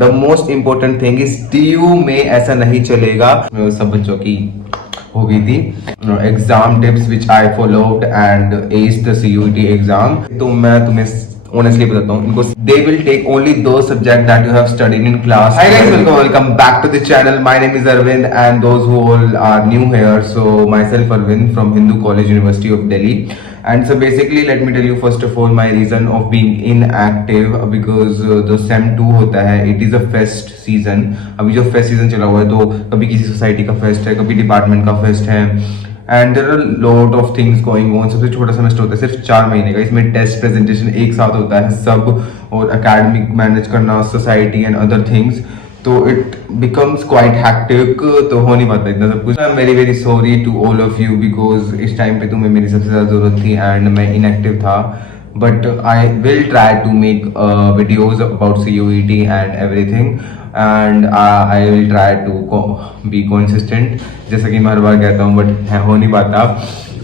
The most important thing is DU में ऐसा नहीं चलेगा। सब बच्चों की हो गई थी exam tips which I followed and as the CUET exam. तो मैं तुम्हें ऑनेस्टली बताता हूँ, इनको दे विल टेक ओनली दो subject that you have studied in class. Hi guys, welcome back to the channel. My name is Arvind and those who all are new here, so myself Arvind from Hindu college university of Delhi. And so basically let me tell you first of all my reason of being inactive, because the sem 2 होता है, it is a fest season। अभी जो fest season चला हुआ है, तो कभी किसी सोसाइटी का फेस्ट है, कभी डिपार्टमेंट का फेस्ट है, and there are lot of things going on. सबसे छोटा सेमेस्टर होता है, सिर्फ 4 महीने का, इसमें टेस्ट प्रेजेंटेशन एक साथ होता है सब, और एकेडमिक मैनेज करना, सोसाइटी एंड अदर थिंग्स, तो इट बिकम्स क्वाइट हैक्टिक, तो हो नहीं पाता इतना सब कुछ। I am very very sorry to all of you, because इस टाइम पे तुम्हें मेरी सबसे ज़्यादा ज़रूरत थी एंड मैं इनएक्टिव था, but I will try to make videos about CUET and everything, and I will try to be consistent, जैसा कि मैं हर बार कहता हूँ, बट हो नहीं पाता,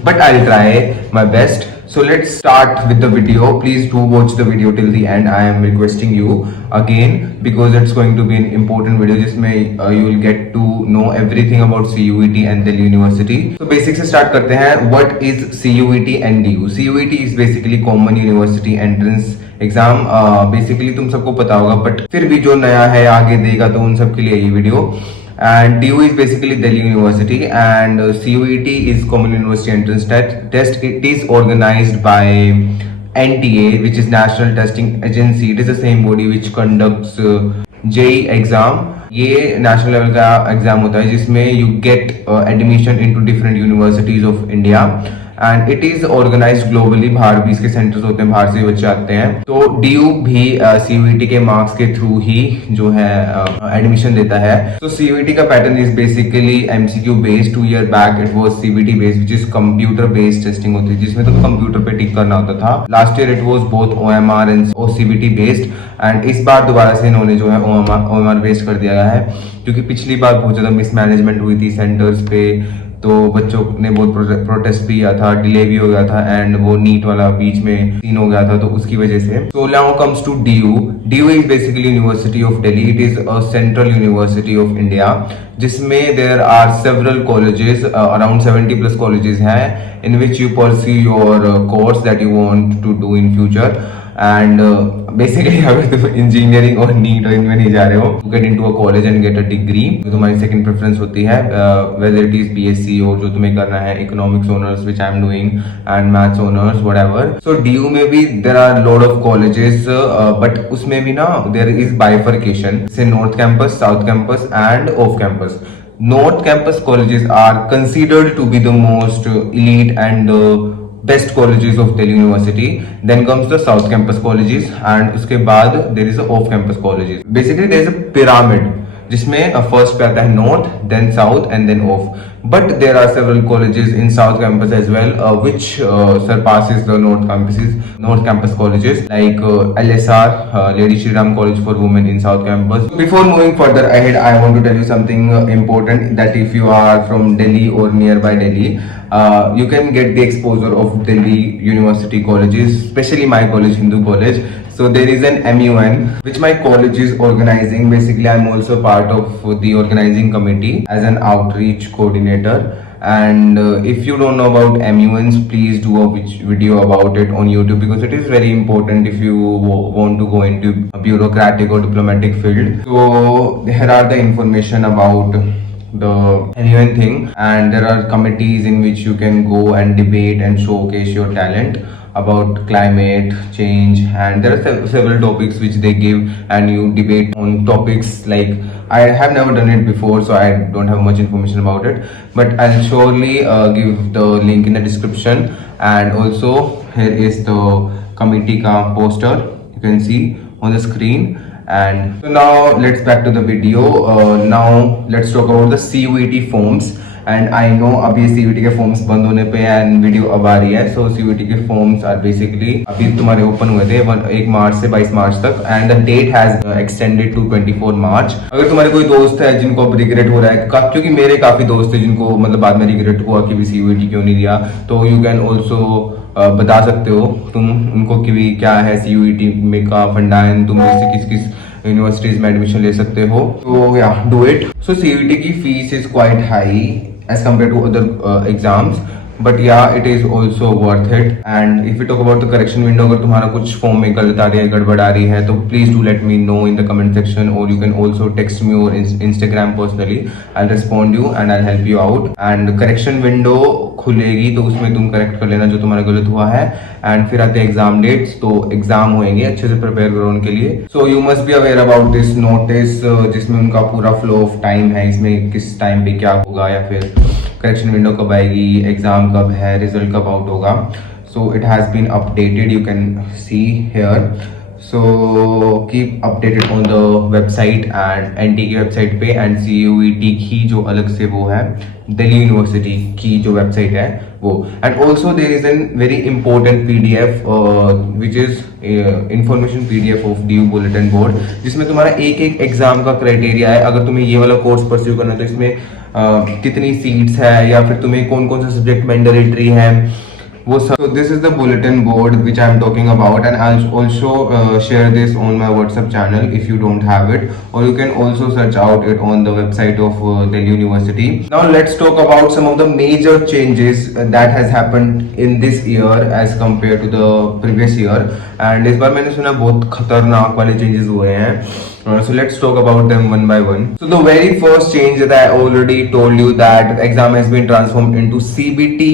but I will try my best. So let's start with the video. Please do watch the video till the end. I am requesting you again, because it's going to be an important video जिसमें you will get to know everything about CUET and Delhi University. So basic से start करते हैं। What is CUET and DU? CUET is basically Common University Entrance Exam। Basically तुम सबको पता होगा, but फिर भी जो नया है आगे देगा, तो उन सब के लिए ये video. And DU is basically Delhi University, and CUET is Common University Entrance Test. It is organized by NTA, which is National Testing Agency. It is the same body which conducts JEE exam. ये national level का exam होता है जिसमें you get admission into different universities of India, and it is organised globally. बाहर भी इसके centres होते हैं, बाहर से बच्चे आते हैं। तो DU भी CUET के मार्क्स के थ्रू ही जो है एडमिशन देता है। तो CUET का pattern is basically MCQ based. 2 year back it was CBT based, which is computer based testing होती है, जिसमें तो कंप्यूटर पे टिक करना होता था। Last year it was both OMR and CBT based, and इस बार दोबारा से इन्होंने जो है OMR बेस्ड कर दिया गया है, क्योंकि पिछली बार बहुत ज्यादा मिसमैनेजमेंट हुई थी सेंटर्स पे, तो बच्चों ने बहुत प्रोटेस्ट भी किया था, डिले भी हो गया था, एंड वो नीट वाला बीच में सीन हो गया था, तो उसकी वजह से। So now comes to DU. DU is basically University of Delhi. It is a central university of India, जिसमें there are several colleges, around 70 plus colleges हैं, in which you pursue your course that you want to do in future. And basically अगर तुम engineering और NEET और इनमें नहीं जा रहे हो, to get into a college and get a degree, तो तुम्हारी सेकंड प्रेफरेंस होती है, वेदर इट इज BSc और जो तुम्हें करना है economics honours which I am doing, and maths honours whatever. So DU में भी there are lot of colleges, but उसमें भी ना there is bifurcation, say north campus, south campus and off campus. North campus colleges are considered to be the most elite and best colleges of Delhi University. Then comes the South campus colleges, and उसके बाद there is a off campus colleges. Basically there is a pyramid, जिसमें first पे आता है north, then south and then off, but there are several colleges in south campus as well which surpasses the north campus colleges like LSR, Lady Shri Ram College for Women in South Campus. Before moving further ahead, I want to tell you something important, that if you are from Delhi or nearby Delhi, you can get the exposure of Delhi University colleges, especially my college, Hindu College. So there is an MUN which my college is organizing. Basically I'm also part of the organizing committee as an outreach coordinator, and if you don't know about MUNs, please do a video about it on YouTube, because it is very important if you want to go into a bureaucratic or diplomatic field. So here are the information about the MUN thing, and there are committees in which you can go and debate and showcase your talent about climate change, and there are several topics which they give, and you debate on topics like, I have never done it before, so I don't have much information about it, but I'll surely give the link in the description. And also here is the committee ka poster, you can see on the screen. And so now let's back to the video. Now let's talk about the CUET forms. And I know अभी CUET के forms बंद होने पे and video अब आ रही है। सो CUET के forms are basically अभी तुम्हारे ओपन हुए थे 1 मार्च से 22 मार्च तक, and the date has extended to 24 March. अगर तुम्हारे कोई दोस्त है जिनको अब रिग्रेट हो रहा है, क्योंकि मेरे काफी दोस्त है जिनको मतलब बाद में रिग्रेट हुआ कि भी CUET क्यों नहीं दिया, तो यू कैन ऑल्सो बता सकते हो तुम उनको कि भी क्या है CUET में का फंडा है, तुम इससे किस किस यूनिवर्सिटीज में एडमिशन ले सकते हो, तो yeah do it. So CUET की fees is quite high as compare to other exams, but yeah it is also worth it. And if you talk about the correction window, अगर तुम्हारा कुछ form में गलत आ रही है, गड़बड़ आ रही है, तो please do let me know in the comment section, और you can also text me और Instagram personally, I respond you and I help you out. And correction window खुलेगी तो उसमें तुम करेक्ट कर लेना जो तुम्हारा गलत हुआ है। एंड फिर आते हैं एग्जाम डेट्स, तो एग्जाम होंगे, अच्छे से प्रिपेयर करो उनके लिए। So you must be aware about this notice, जिसमें उनका पूरा फ्लो ऑफ टाइम है, इसमें किस टाइम पे क्या होगा, या फिर करेक्शन विंडो कब आएगी, एग्जाम कब है, रिजल्ट कब आउट होगा। So it has been updated, you can see here. So keep updated on the website and NTA की वेबसाइट पे, एंड सीयूईटी की जो अलग से वो है दिल्ली यूनिवर्सिटी की जो वेबसाइट है वो। And also there is an very important PDF which is information PDF of DU bulletin board, जिसमें तुम्हारा एक एक एग्जाम का क्राइटेरिया है। अगर तुम्हें ये वाला कोर्स परस्यू करना है तो इसमें कितनी सीट्स है, या फिर तुम्हें कौन कौन सा सब्जेक्ट मैंडेटरी है, वो सब। So this is the bulletin board which I am talking about, and I'll also share this on my WhatsApp channel if you don't have it, or you can also search out it on the website of Delhi University. Now let's talk about some of the major changes that has happened in this year as compared to the previous year. And इस बार मैंने सुना बहुत खतरनाक वाले changes हुए हैं. So let's talk about them one by one. So the very first change that I already told you, that exam has been transformed into CBT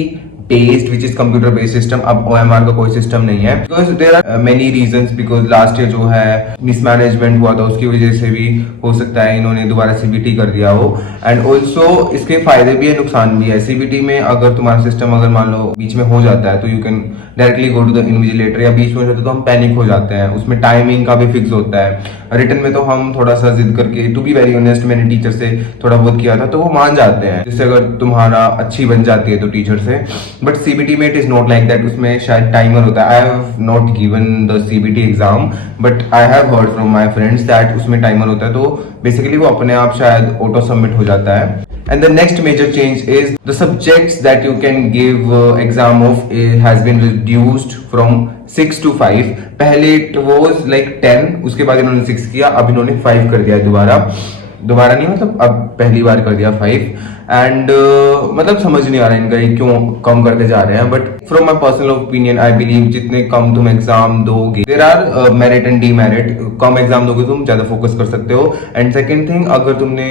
based, which is computer based system. अब OMR का कोई system नहीं है, because there are many reasons, because last year जो है mismanagement हुआ था, उसकी वजह से भी हो सकता है इन्होंने दोबारा CBT कर दिया हो। एंड ऑल्सो इसके फायदे भी है, नुकसान भी है। CBT में अगर तुम्हारा सिस्टम अगर मान लो बीच में हो जाता है, तो you can directly go to the invigilator, या बीच में हो जाता है तो हम पैनिक हो जाते हैं। उसमें टाइमिंग का भी फिक्स होता है। रिटर्न में तो हम थोड़ा सा जिद करके, टू बी वेरी ऑनेस्ट, मैंने टीचर से थोड़ा बहुत किया था तो वो मान जाते हैं, जिससे अगर तुम्हारा अच्छी बन जाती है तो टीचर से। बट CBT में it is not like that, उसमें शायद टाइमर होता है। I have not given the CBT exam, but I have heard from my friends that उसमें टाइमर होता है, तो बेसिकली वो अपने आप शायद ऑटो सबमिट हो जाता है। And the next major change is the subjects that you can give exam of has been reduced from 6 to 5. पहले it was like 10, उसके बाद इन्होंने 6 किया, अब इन्होंने 5 कर दिया दोबारा नहीं, मतलब अब पहली बार कर दिया 5। एंड मतलब समझ नहीं आ रहा है इनका ये क्यों कम करते जा रहे हैं। But from my personal opinion I believe जितने कम तुम एग्जाम दोगे, there are merit and demerit. कम एग्जाम दोगे तुम ज्यादा फोकस कर सकते हो। एंड सेकंड थिंग, अगर तुमने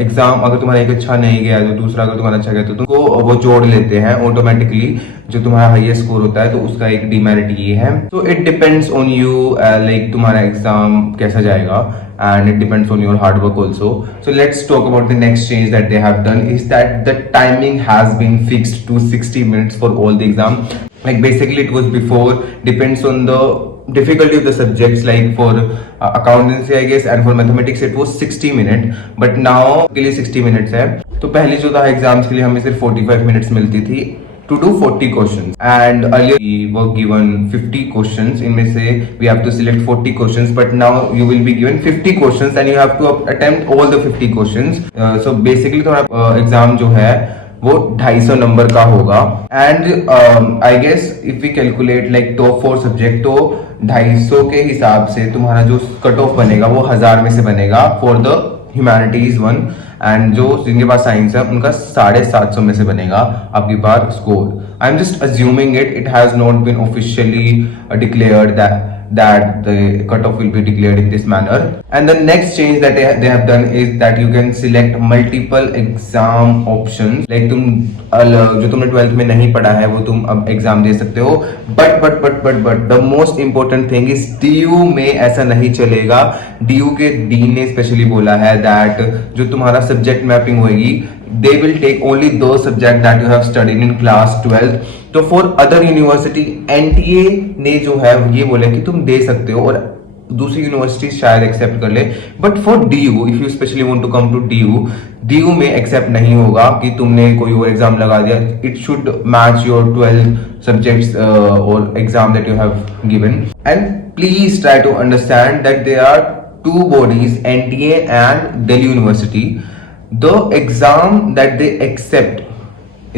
एग्जाम अगर तुम्हारा एक अच्छा नहीं गया तो दूसरा अगर तुम्हारा अच्छा गया तो तुमको वो जोड़ लेते हैं ऑटोमेटिकली, जो तुम्हारा हाईएस्ट स्कोर होता है, तो उसका एक डीमेरिट ये है। तो it depends on you, like तुम्हारा एग्जाम कैसा जाएगा, and it depends on your hard work also. So let's talk about the next change that they have done, is that the timing has been fixed to 60 minutes for all the exam. Like basically it was before, depends on the difficulty of the subjects, like for accountancy I guess and for mathematics it was 60 minutes, but now के लिए 60 minutes है। तो पहले जो था exams के लिए हमें सिर्फ 45 minutes मिलती थी to do 40 questions, and earlier we were given 50 questions, इनमें से we have to select 40 questions, but now you will be given 50 questions and you have to attempt all the 50 questions. So basically तुम्हारा exam जो है वो 250 number का होगा। And I guess if we calculate like top 4 subject, तो 250 के हिसाब से तुम्हारा जो कट ऑफ बनेगा वो 1000 में से बनेगा for the humanities one, and जो जिनके पास साइंस है उनका 750 में से बनेगा आपकी बार score. I am just assuming it has not been officially declared that the cutoff will be declared in this manner. And the next change that they have done is that you can select multiple exam options, like तुम जो तुमने 12th में नहीं पढ़ा है वो तुम अब एग्जाम दे सकते हो। But the most important thing is DU में ऐसा नहीं चलेगा। DU के डीन ने स्पेशली बोला है दैट जो तुम्हारा सब्जेक्ट मैपिंग होगी, they will take only those subjects that you have studied in class 12th. तो फॉर अदर यूनिवर्सिटी NTA ने जो है ये बोला कि तुम दे सकते हो, और दूसरी यूनिवर्सिटी शायद एक्सेप्ट कर ले, but for DU if you specially want to come to DU में एक्सेप्ट नहीं होगा कि तुमने कोई और एग्जाम लगा दिया। It should match your 12 subjects और exam that you have given. And please try to understand that there are 2 bodies, NTA and Delhi University. The exam that they accept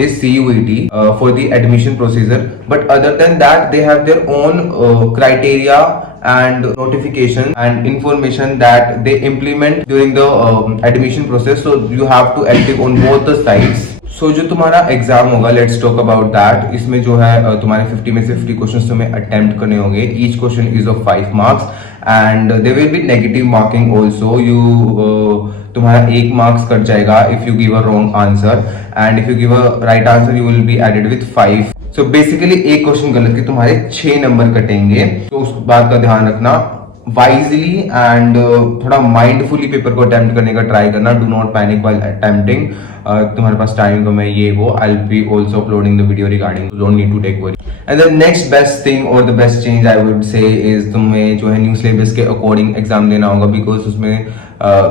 is CUET for the admission procedure, but other than that they have their own criteria and notification and information that they implement during the admission process. So you have to active on both the sides. सो जो तुम्हारा exam होगा, let's talk about that. इसमें जो है तुम्हारे 50 में से 50 questions तुम्हें अटेम्प्ट करने होंगे। Each question is of 5 marks and there will be negative marking also. You तुम्हारा 1 मार्क्स कट जाएगा if you give a wrong answer and if you give a right answer you will be added with 5। So basically एक question गलत के तुम्हारे 6 number कटेंगे। तो उस बात का ध्यान रखना वाइजली एंड थोड़ा माइंडफुली पेपर को अटेम्प्ट करने का ट्राई करना। Do not panic while attempting. तुम्हारे पास टाइम तो मैं ये वो I will be also uploading the video regarding, don't need to take worry. And the next best thing और the best change I would say is तुम्हें जो है न्यू सिलेबस के अकॉर्डिंग एग्जाम देना होगा, बिकॉज उसमें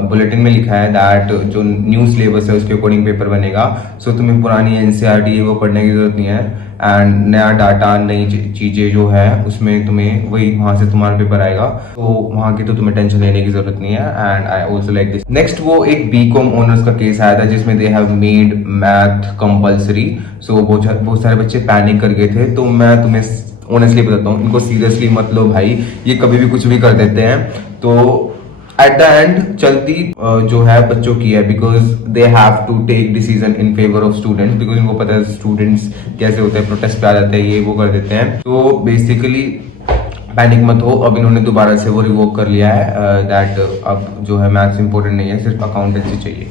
बुलेटिन में लिखा है दैट जो न्यू सिलेबस है उसके अकॉर्डिंग पेपर बनेगा। सो तुम्हें पुरानी एनसीईआरटी वो पढ़ने की जरूरत नहीं है एंड नया डाटा नई चीजें जो है उसमें तुम्हें वही वहां से तुम्हारा पेपर आएगा, तो वहां की तो तुम्हें टेंशन लेने की जरूरत नहीं है। And I also like this. Next वो एक बीकॉम ऑनर्स का केस आया था जिसमें they have made math compulsory. So बहुत सारे बच्चे पैनिक कर गए थे। तो मैं तुम्हें ऑनेस्टली बताता हूँ, इनको सीरियसली मत लो भाई, ये कभी भी कुछ भी कर देते हैं। तो एट द एंड चलती जो है बच्चों की है, because they have to take decision in favour of students, because इनको पता है स्टूडेंट्स कैसे होते हैं, प्रोटेस्ट पे आ जाते हैं, ये वो कर देते हैं। तो बेसिकली पैनिक मत हो। अब इन्होंने दोबारा से वो रिवोक कर लिया है दैट अब जो है मैथ्स इंपॉर्टेंट नहीं है, सिर्फ अकाउंटेंसी चाहिए।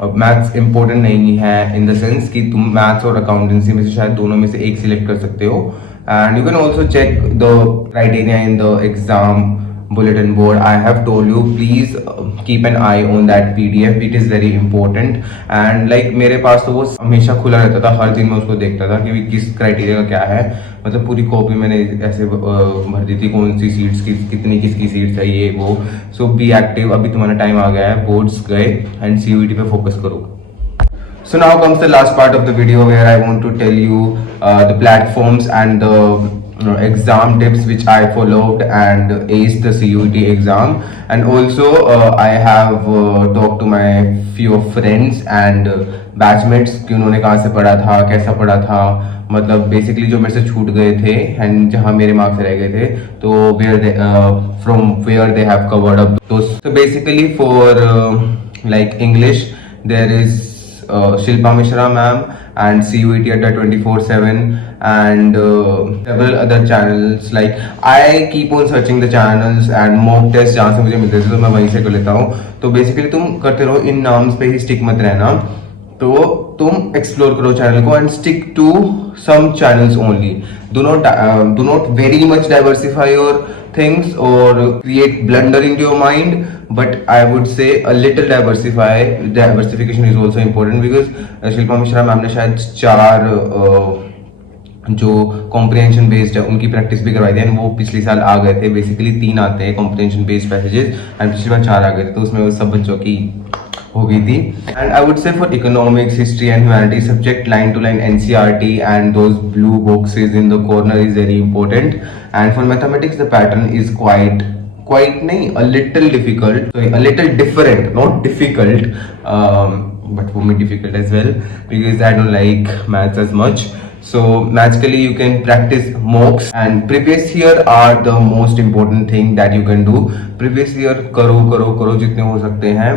अब मैथ्स इंपॉर्टेंट नहीं है इन द सेंस कि तुम मैथ्स और अकाउंटेंसी में से शायद दोनों में से एक सिलेक्ट कर सकते हो। And you can also check the criteria in the exam bulletin board. I have told you please keep an eye on that PDF. It is very important and like मेरे पास तो वो हमेशा खुला रहता था, हर दिन मैं उसको देखता था कि किस क्राइटेरिया का क्या है। मतलब पूरी कॉपी मैंने ऐसे भर दी थी, कौन सी सीट्स की कितनी किसकी सीट्स है ये वो। सो बी एक्टिव। अभी तुम्हारा टाइम आ गया है, बोर्ड्स गए एंड CUET पे फोकस करो। So now comes the last part of the video where I want to tell you the platforms and the exam tips which I followed and aced the CUET exam, and also I have talked to my few friends and batchmates कि उन्होंने कहाँ से पढ़ा था, कैसा पढ़ा था, मतलब बेसिकली जो मेरे से छूट गए थे एंड जहाँ मेरे मार्क्स रह गए थे, तो from where they have covered up those. So basically for like English there is Shilpa Mishra ma'am and CUET Adda 24/7 and several other channels. Like I keep on searching the channels and mock tests जहाँ से मुझे मिलते थे तो मैं वहीं से कर लेता हूँ। तो बेसिकली तुम करते रहो, इन नाम्स पे ही स्टिक मत रहना। तो तुम एक्सप्लोर करो चैनल को and stick to some channels only. Do not very much diversify your things or create blunder into your mind, but I would say a little diversification is also important because Shilpa Mishra ma'am ने शायद 4 जो comprehension based है उनकी practice भी करवाई थी and वो पिछले साल आ गए थे। बेसिकली 3 आते हैं कॉम्प्रिहेंशन बेस्ड पैसेजेस एंड पिछली बार 4 आ गए थे, तो उसमें सब बच्चों की हो गई थी। And I would say for economics, history and humanity subject line to line NCERT and those blue boxes in the corner is very important. And for mathematics the pattern is quite नहीं, a little difficult, sorry, a little different, not difficult, but for me difficult as well because I don't like maths as much. So naturally you can practice mocks and previous year are the most important thing that you can do. Previous year करो जितने हो सकते हैं,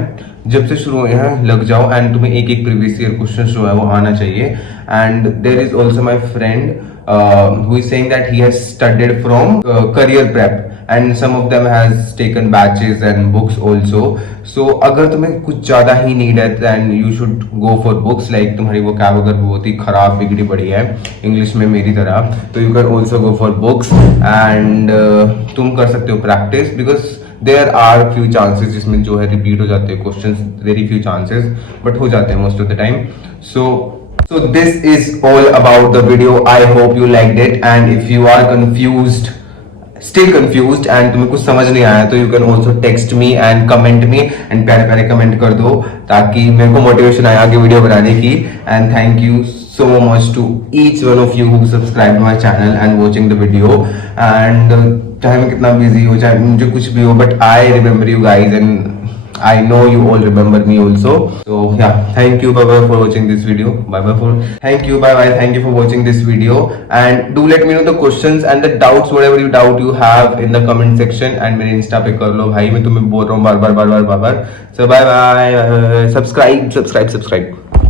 जब से शुरू हुए हैं लग जाओ एंड तुम्हें एक प्रीवियस ईयर क्वेश्चन जो है वो आना चाहिए। And there is also my friend who is saying that he has studied from career prep and some of them has taken batches and books also. So अगर तुम्हें कुछ ज़्यादा ही need है then you should go for books. Like तुम्हारी वो क्या अगर बहुत ही खराब बिगड़ी पड़ी है इंग्लिश में मेरी तरह, तो you can also go for books and तुम कर सकते हो practice because there are few chances जिसमें जो है repeat हो जाते हैं questions, very few chances but हो जाते हैं most of the time. So this is all about the video. I hope you liked it and if you are confused, still confused and तुम्हें कुछ समझ नहीं आया तो you can also text me and comment me and प्यारे comment कर दो ताकि मेरे को मोटिवेशन आए आगे वीडियो बनाने की। And thank you so much to each one of you who subscribed to my channel and watching the video. And चाहे मैं कितना बिजी हो, चाहे मुझे कुछ भी हो, but I remember you guys and I know you all remember me also. So yeah, thank you, bye bye for watching this video. Bye bye for thank you, bye bye, thank you for watching this video. And do let me know the questions and the doubts, whatever you doubt you have in the comment section. And मेरे Insta पे कर लो भाई, मैं तुम्हें बोल रहा हूँ बार बार बार बार बार बार. So bye bye, subscribe.